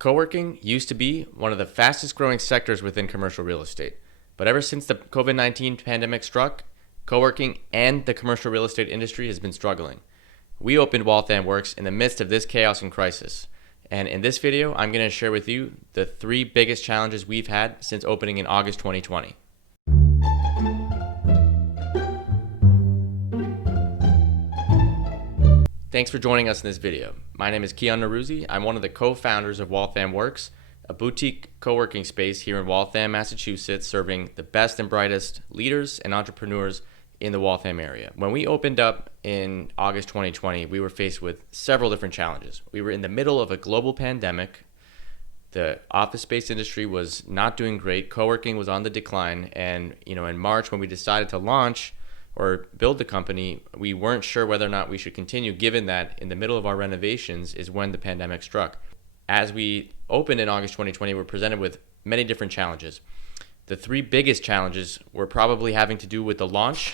Coworking used to be one of the fastest growing sectors within commercial real estate. But ever since the COVID-19 pandemic struck, coworking and the commercial real estate industry has been struggling. We opened Waltham Works in the midst of this chaos and crisis. And in this video, I'm going to share with you the 3 biggest challenges we've had since opening in August 2020. Thanks for joining us in this video. My name is Kian Nowrouzi. I'm one of the co-founders of Waltham Works, a boutique co-working space here in Waltham, Massachusetts, serving the best and brightest leaders and entrepreneurs in the Waltham area. When we opened up in August 2020, we were faced with several different challenges. We were in the middle of a global pandemic. The office space industry was not doing great. Co-working was on the decline. And in March, when we decided to launch or build the company, we weren't sure whether or not we should continue, given that in the middle of our renovations is when the pandemic struck. As we opened in August 2020, we're presented with many different challenges. The 3 biggest challenges were probably having to do with the launch,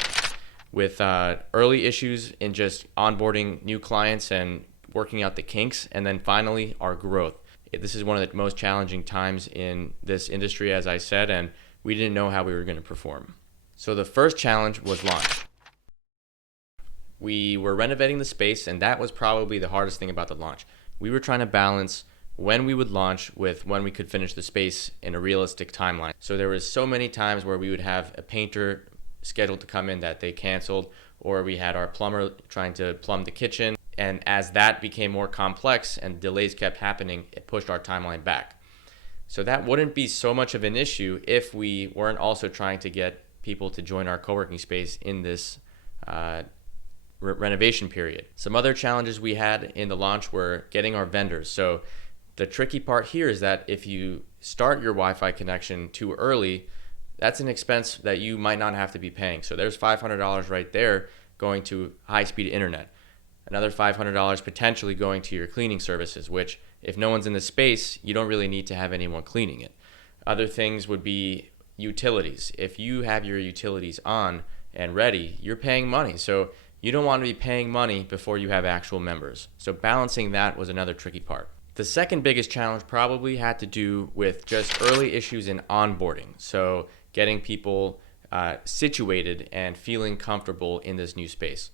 with early issues in just onboarding new clients and working out the kinks, and then finally our growth. This is one of the most challenging times in this industry, as I said, and we didn't know how we were going to perform. So the first challenge was launch. We were renovating the space, and that was probably the hardest thing about the launch. We were trying to balance when we would launch with when we could finish the space in a realistic timeline. So there was so many times where we would have a painter scheduled to come in that they canceled, or we had our plumber trying to plumb the kitchen. And as that became more complex and delays kept happening, it pushed our timeline back. So that wouldn't be so much of an issue if we weren't also trying to get people to join our co-working space in this renovation period. Some other challenges we had in the launch were getting our vendors. So the tricky part here is that if you start your Wi-Fi connection too early, that's an expense that you might not have to be paying. So there's $500 right there going to high-speed internet. Another $500 potentially going to your cleaning services, which if no one's in the space, you don't really need to have anyone cleaning it. Other things would be utilities. If you have your utilities on and ready, you're paying money. So you don't want to be paying money before you have actual members. So balancing that was another tricky part. The second biggest challenge probably had to do with just early issues in onboarding. So getting people situated and feeling comfortable in this new space.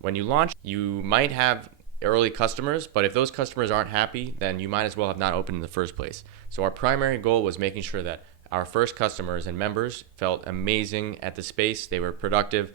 When you launch, you might have early customers, but if those customers aren't happy, then you might as well have not opened in the first place. So our primary goal was making sure that our first customers and members felt amazing at the space. They were productive,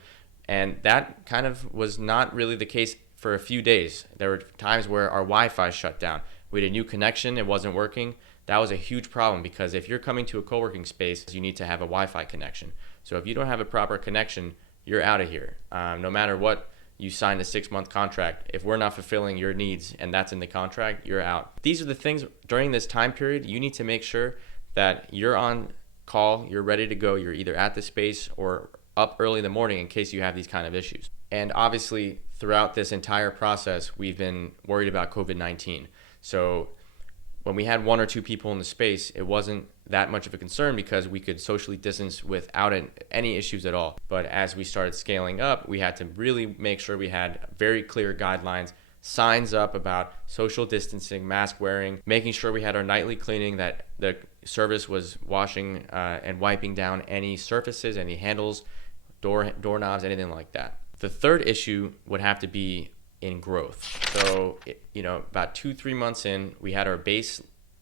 and that kind of was not really the case for a few days. There were times where our Wi-Fi shut down. We had a new connection, it wasn't working. That was a huge problem because if you're coming to a co-working space, you need to have a Wi-Fi connection. So if you don't have a proper connection, you're out of here. No matter what you signed a 6-month contract, if we're not fulfilling your needs and that's in the contract, you're out. These are the things during this time period you need to make sure that you're on call, you're ready to go, you're either at the space or up early in the morning in case you have these kind of issues. And obviously, throughout this entire process, we've been worried about COVID-19. So when we had 1 or 2 people in the space, it wasn't that much of a concern because we could socially distance without any issues at all. But as we started scaling up, we had to really make sure we had very clear guidelines, signs up about social distancing, mask wearing, making sure we had our nightly cleaning, that the service was washing and wiping down any surfaces, any handles, doorknobs, anything like that. The third issue would have to be in growth. So, about 2-3 months in, we had our base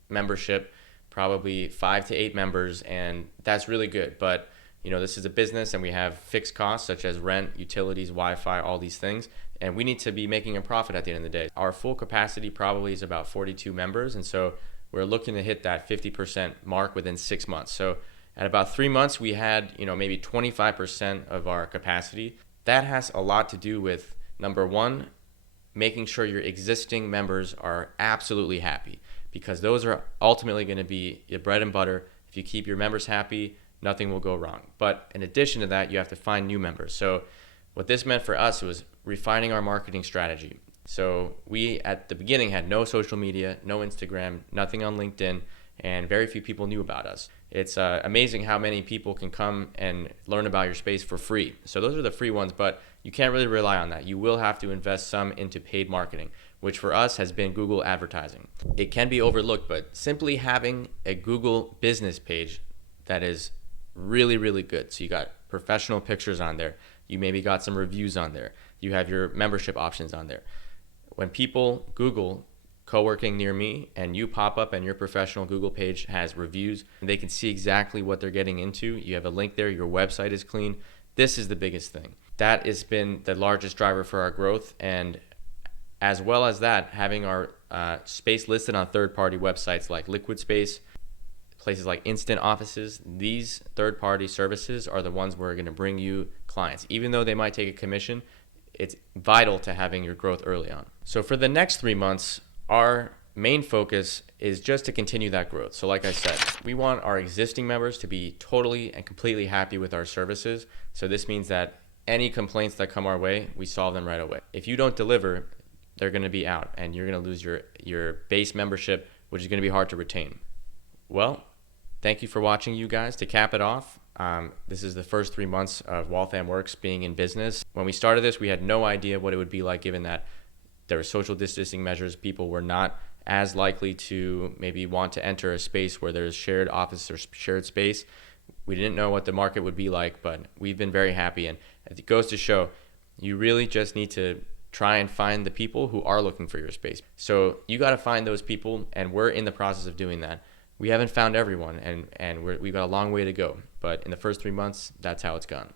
membership, probably 5 to 8 members, and that's really good. But this is a business and we have fixed costs such as rent, utilities, Wi-Fi, all these things, and we need to be making a profit at the end of the day. Our full capacity probably is about 42 members, and so we're looking to hit that 50% mark within 6 months. So at about 3 months, we had maybe 25% of our capacity. That has a lot to do with, number one, making sure your existing members are absolutely happy, because those are ultimately going to be your bread and butter. If you keep your members happy, nothing will go wrong. But in addition to that, you have to find new members. So what this meant for us was refining our marketing strategy. So we, at the beginning, had no social media, no Instagram, nothing on LinkedIn, and very few people knew about us. It's amazing how many people can come and learn about your space for free. So those are the free ones, but you can't really rely on that. You will have to invest some into paid marketing, which for us has been Google advertising. It can be overlooked, but simply having a Google business page that is really, really good. So you got professional pictures on there. You maybe got some reviews on there. You have your membership options on there. When people Google co-working near me and you pop up and your professional Google page has reviews, and they can see exactly what they're getting into. You have a link there. Your website is clean. This is the biggest thing. That has been the largest driver for our growth. And as well as that, having our space listed on third-party websites like Liquid Space, places like Instant Offices, these third-party services are the ones where are going to bring you clients. Even though they might take a commission, it's vital to having your growth early on. So for the next 3 months, our main focus is just to continue that growth. So like I said, we want our existing members to be totally and completely happy with our services. So this means that any complaints that come our way, we solve them right away. If you don't deliver, they're going to be out and you're going to lose your base membership, which is going to be hard to retain. Well, thank you for watching, you guys. To cap it off, this is the first 3 months of Waltham Works being in business. When we started this, we had no idea what it would be like, given that there were social distancing measures. People were not as likely to maybe want to enter a space where there's shared office or shared space. We didn't know what the market would be like, but we've been very happy. And it goes to show, you really just need to try and find the people who are looking for your space. So you got to find those people, and we're in the process of doing that. We haven't found everyone, and we've got a long way to go. But in the first 3 months, that's how it's gone.